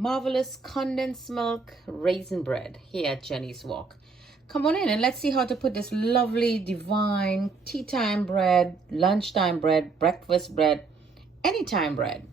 marvelous condensed milk raisin bread here at Jenny's Walk. Come on in and let's see how to put this lovely, divine tea time bread, lunchtime bread, breakfast bread, anytime bread.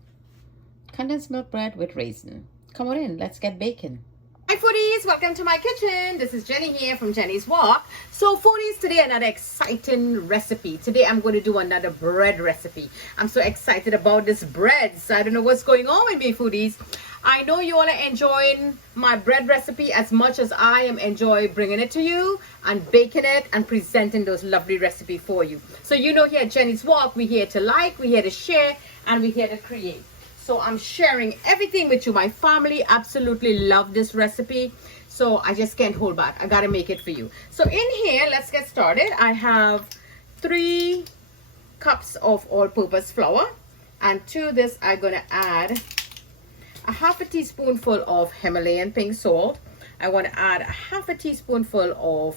Condensed milk bread with raisin. Come on in, let's get baking. Hi foodies, welcome to my kitchen. This is Jenny here from Jenny's Walk. So foodies, today another exciting recipe. Today I'm going to do another bread recipe. I'm so excited about this bread. So I don't know what's going on with me, foodies. I know you all are enjoying my bread recipe as much as I am enjoying bringing it to you and baking it and presenting those lovely recipes for you. So you know here at Jenny's Walk, we're here to like, we're here to share, and we're here to create. So I'm sharing everything with you. My family absolutely love this recipe. So I just can't hold back. I got to make it for you. So in here, let's get started. I have 3 cups of all-purpose flour. And to this, I'm going to add a half a teaspoonful of Himalayan pink salt. I want to add a half a teaspoonful of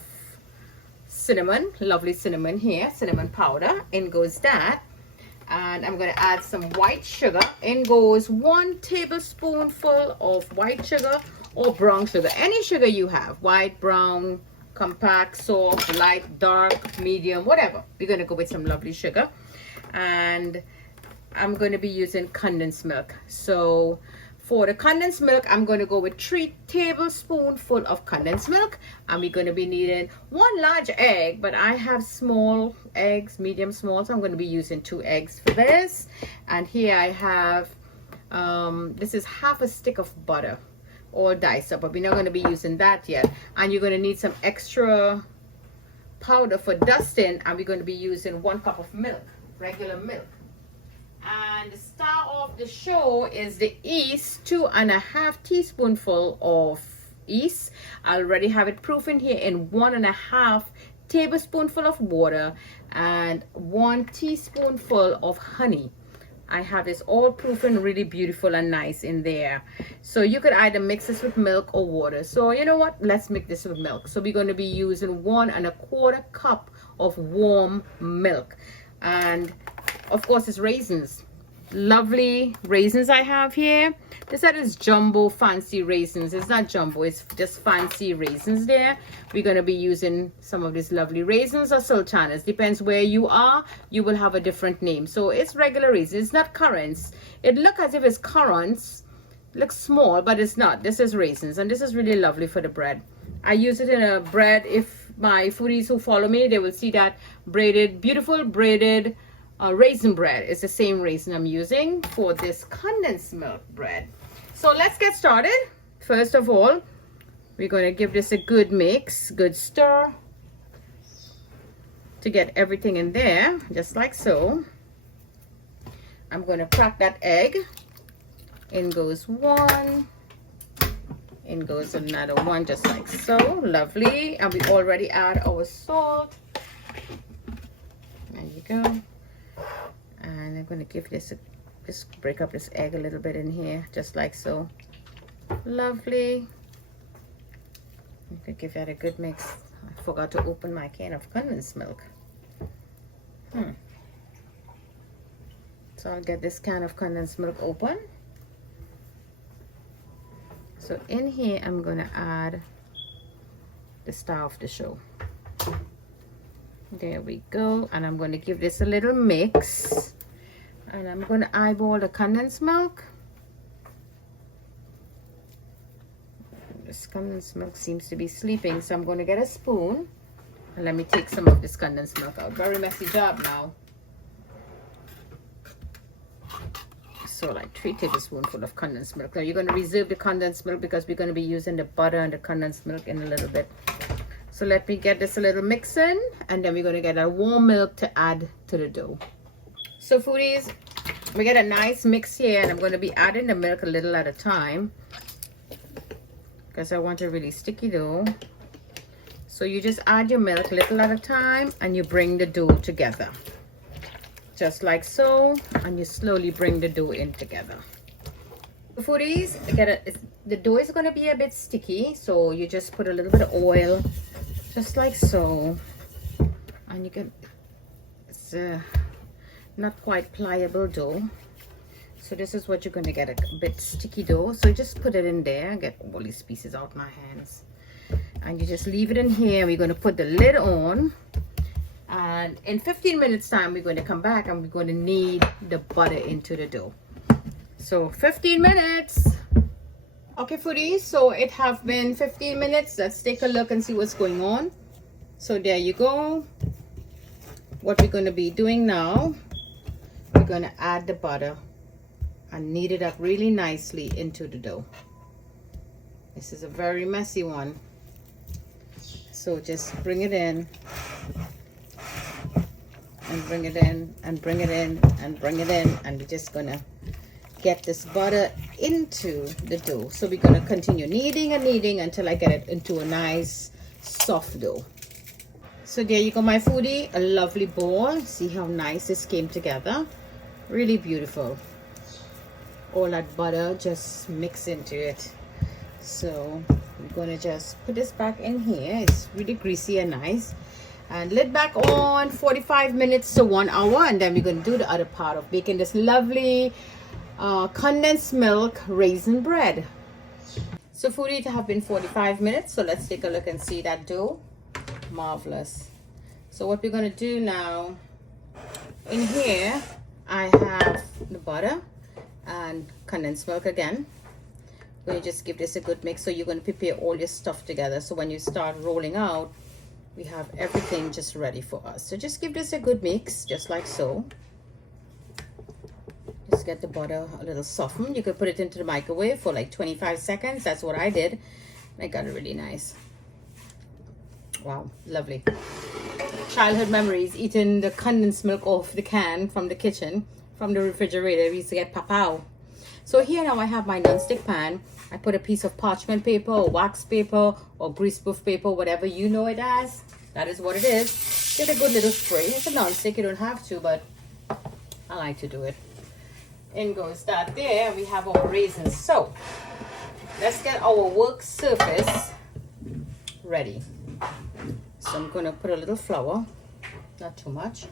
cinnamon, lovely cinnamon here, cinnamon powder. In goes that. And I'm going to add some white sugar. In goes 1 tablespoonful of white sugar or brown sugar. Any sugar you have, white, brown, compact, soft, light, dark, medium, whatever. We're going to go with some lovely sugar. And I'm going to be using condensed milk. So for the condensed milk, I'm going to go with 3 tablespoonfuls of condensed milk. And we're going to be needing 1 large egg, but I have small eggs, medium small, so I'm going to be using 2 eggs for this. And here I have, this is half a stick of butter, all diced up, but we're not going to be using that yet. And you're going to need some extra powder for dusting, and we're going to be using 1 cup of milk, regular milk. And the star of the show is the yeast, 2½ teaspoonful of yeast. I already have it proofing here in 1½ tablespoonful of water and 1 teaspoonful of honey. I have this all proofing really beautiful and nice in there. So you could either mix this with milk or water. So you know what? Let's make this with milk. So we're going to be using 1¼ cup of warm milk. And of course, it's raisins. Lovely raisins I have here. This is jumbo fancy raisins. It's not jumbo, it's just fancy raisins there. We're going to be using some of these lovely raisins or sultanas. Depends where you are, you will have a different name. So it's regular raisins. It's not currants. It looks as if it's currants. It looks small, but it's not. This is raisins, and this is really lovely for the bread. I use it in a bread. If my foodies who follow me, they will see that braided, beautiful braided raisin bread. Is the same raisin I'm using for this condensed milk bread. So let's get started. First of all, we're going to give this a good mix, good stir to get everything in there, just like so. I'm going to crack that egg. In goes 1. In goes another 1, just like so. Lovely. And we already add our salt. There you go. And I'm going to give this just break up this egg a little bit in here, just like so. Lovely. You could give that a good mix. I forgot to open my can of condensed milk. So I'll get this can of condensed milk open. So in here, I'm going to add the star of the show. There we go. And I'm going to give this a little mix. And I'm going to eyeball the condensed milk. This condensed milk seems to be sleeping, so I'm going to get a spoon. And let me take some of this condensed milk out. Very messy job now. So like 3 tablespoonfuls of condensed milk. Now you're going to reserve the condensed milk because we're going to be using the butter and the condensed milk in a little bit. So let me get this a little mix in, and then we're going to get our warm milk to add to the dough. So foodies, we get a nice mix here, and I'm going to be adding the milk a little at a time because I want a really sticky dough. So you just add your milk a little at a time, and you bring the dough together. Just like so, and you slowly bring the dough in together. Foodies, the dough is going to be a bit sticky, so you just put a little bit of oil, just like so, and you can, it's not quite pliable dough, So this is what you're going to get, a bit sticky dough. So just put it in there and get all these pieces out my hands. And you just leave it in here. We're going to put the lid on. And in 15 minutes time, we're going to come back and we're going to knead the butter into the dough. So 15 minutes. Okay, foodies, so it have been 15 minutes. Let's take a look and see what's going on. So there you go. What we're going to be doing now, we're going to add the butter and knead it up really nicely into the dough. This is a very messy one. So just bring it in and bring it in and bring it in and bring it in, and we're just gonna get this butter into the dough. So we're gonna continue kneading and kneading until I get it into a nice soft dough. So there you go, my foodie, a lovely ball. See how nice this came together? Really beautiful. All that butter just mix into it. So we're gonna just put this back in here. It's really greasy and nice. And lid back on 45 minutes to 1 hour, and then we're going to do the other part of baking this lovely condensed milk raisin bread. So foodie, it have been 45 minutes, so let's take a look and see that dough. Marvelous. So what we're going to do now, in here I have the butter and condensed milk again. We're going to just give this a good mix. So you're going to prepare all your stuff together, so when you start rolling out, we have everything just ready for us. So just give this a good mix, just like so. Just get the butter a little softened. You could put it into the microwave for like 25 seconds. That's what I did. I got it really nice. Wow, lovely. Childhood memories, eating the condensed milk off the can from the kitchen, from the refrigerator. We used to get papao. So here now I have my non-stick pan. I put a piece of parchment paper or wax paper or greaseproof paper, whatever you know it as. That is what it is. Get a good little spray. It's a non-stick, you don't have to, but I like to do it. In goes that there. We have our raisins. So let's get our work surface ready. So I'm going to put a little flour, not too much.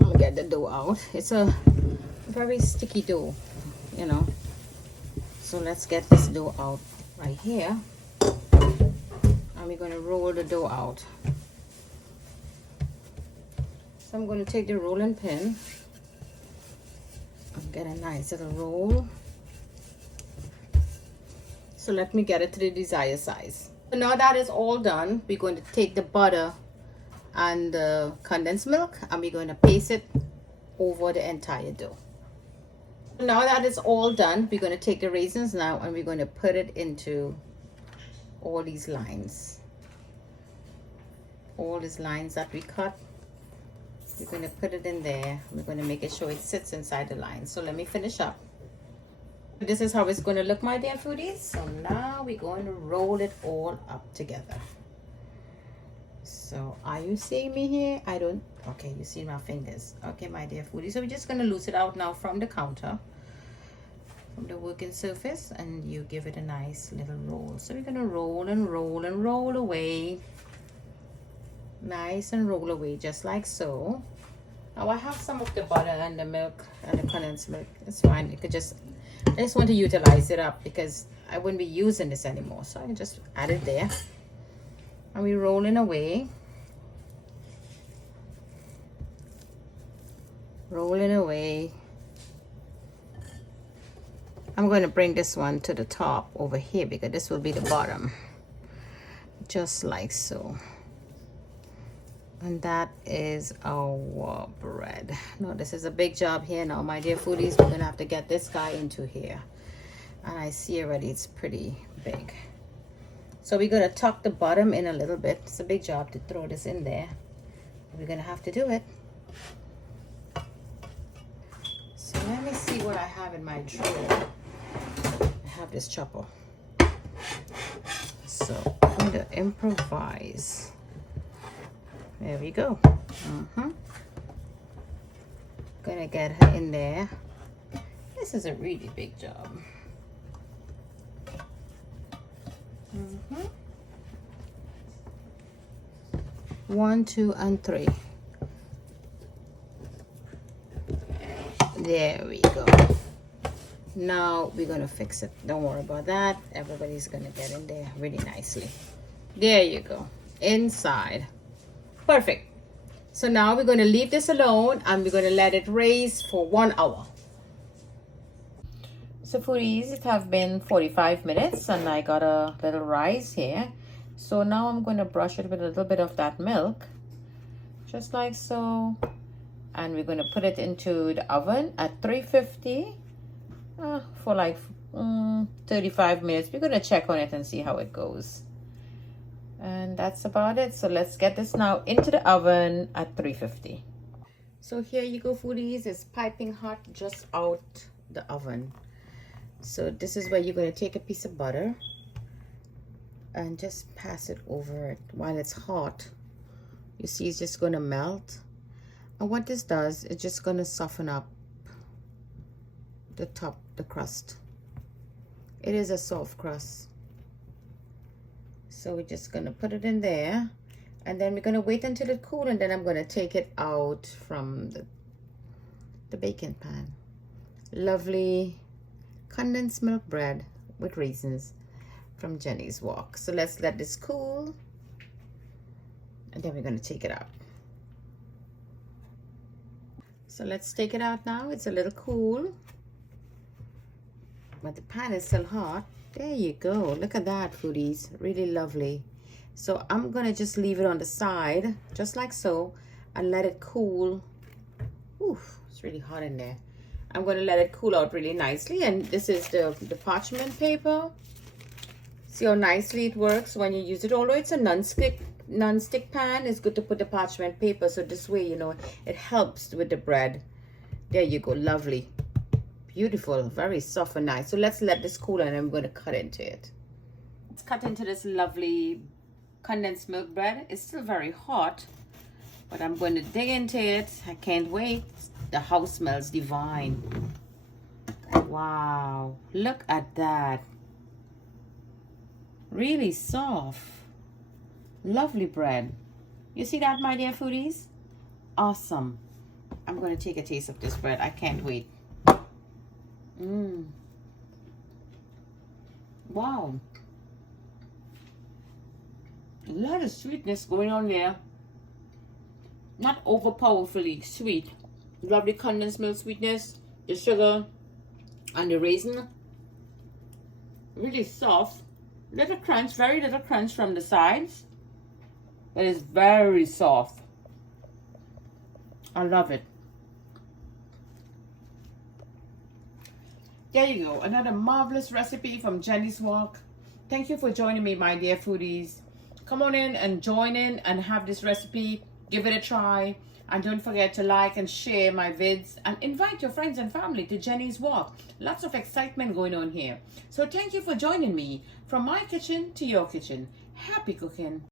I'll get the dough out. It's a very sticky dough, you know. So let's get this dough out right here. And we're going to roll the dough out. So I'm going to take the rolling pin and get a nice little roll. So let me get it to the desired size. So now that is all done, we're going to take the butter and the condensed milk and we're going to paste it over the entire dough. Now that it's all done, we're going to take the raisins now and we're going to put it into all these lines. All these lines that we cut, we're going to put it in there. We're going to make it sure it sits inside the line. So let me finish up. This is how it's going to look, my dear foodies. So now we're going to roll it all up together. So are you seeing me here? I don't. Okay, you see my fingers. Okay, my dear foodies. So we're just going to loose it out now from the counter, from the working surface, and you give it a nice little roll. So we're going to roll and roll and roll away. Nice and roll away, just like so. Now I have some of the butter and the milk and the condensed milk. It's fine. You could just, I just want to utilize it up because I wouldn't be using this anymore. So I can just add it there. And we're rolling away. Rolling away. I'm going to bring this one to the top over here because this will be the bottom. Just like so. And that is our bread. No, this is a big job here now, my dear foodies. We're going to have to get this guy into here. And I see already it's pretty big. So we're going to tuck the bottom in a little bit. It's a big job to throw this in there. We're going to have to do it. So let me see what I have in my drawer. I have this chopper. So I'm going to improvise. There we go. Gonna get her in there. This is a really big job. 1, 2, and 3. There we go. Now we're gonna fix it. Don't worry about that. Everybody's gonna get in there really nicely. There you go. Inside. Perfect. So now we're gonna leave this alone and we're gonna let it raise for 1 hour. So foodies, it have been 45 minutes and I got a little rise here. So now I'm going to brush it with a little bit of that milk, just like so. And we're going to put it into the oven at 350 for like 35 minutes. We're going to check on it and see how it goes. And that's about it. So let's get this now into the oven at 350. So here you go, foodies. It's piping hot just out the oven. So this is where you're going to take a piece of butter and just pass it over it while it's hot. You see it's just going to melt. And what this does, it's just going to soften up the top, the crust. It is a soft crust. So we're just going to put it in there. And then we're going to wait until it cools, and then I'm going to take it out from the baking pan. Lovely condensed milk bread with raisins from Jenny's Walk. So let's let this cool, and then we're going to take it out. So let's take it out now. It's a little cool, but the pan is still hot. There you go. Look at that, foodies. Really lovely. So I'm going to just leave it on the side, just like so, and let it cool. Oof, it's really hot in there. I'm going to let it cool out really nicely. And this is the parchment paper. See how nicely it works when you use it. Although it's a non-stick pan, it's good to put the parchment paper. So this way, you know, it helps with the bread. There you go. Lovely. Beautiful. Very soft and nice. So let's let this cool, and I'm going to cut into it. Let's cut into this lovely condensed milk bread. It's still very hot, but I'm going to dig into it. I can't wait. The house smells divine. Wow, look at that. Really soft, lovely bread. You see that, my dear foodies? Awesome. I'm going to take a taste of this bread. I can't wait. Wow, a lot of sweetness going on there. Not overpowerfully sweet. Lovely condensed milk sweetness, the sugar and the raisin. Really soft. Little crunch, very little crunch from the sides. But it's very soft. I love it. There you go. Another marvelous recipe from Jenny's Walk. Thank you for joining me, my dear foodies. Come on in and join in and have this recipe. Give it a try. And don't forget to like and share my vids and invite your friends and family to Jenny's Walk. Lots of excitement going on here. So thank you for joining me. From my kitchen to your kitchen. Happy cooking.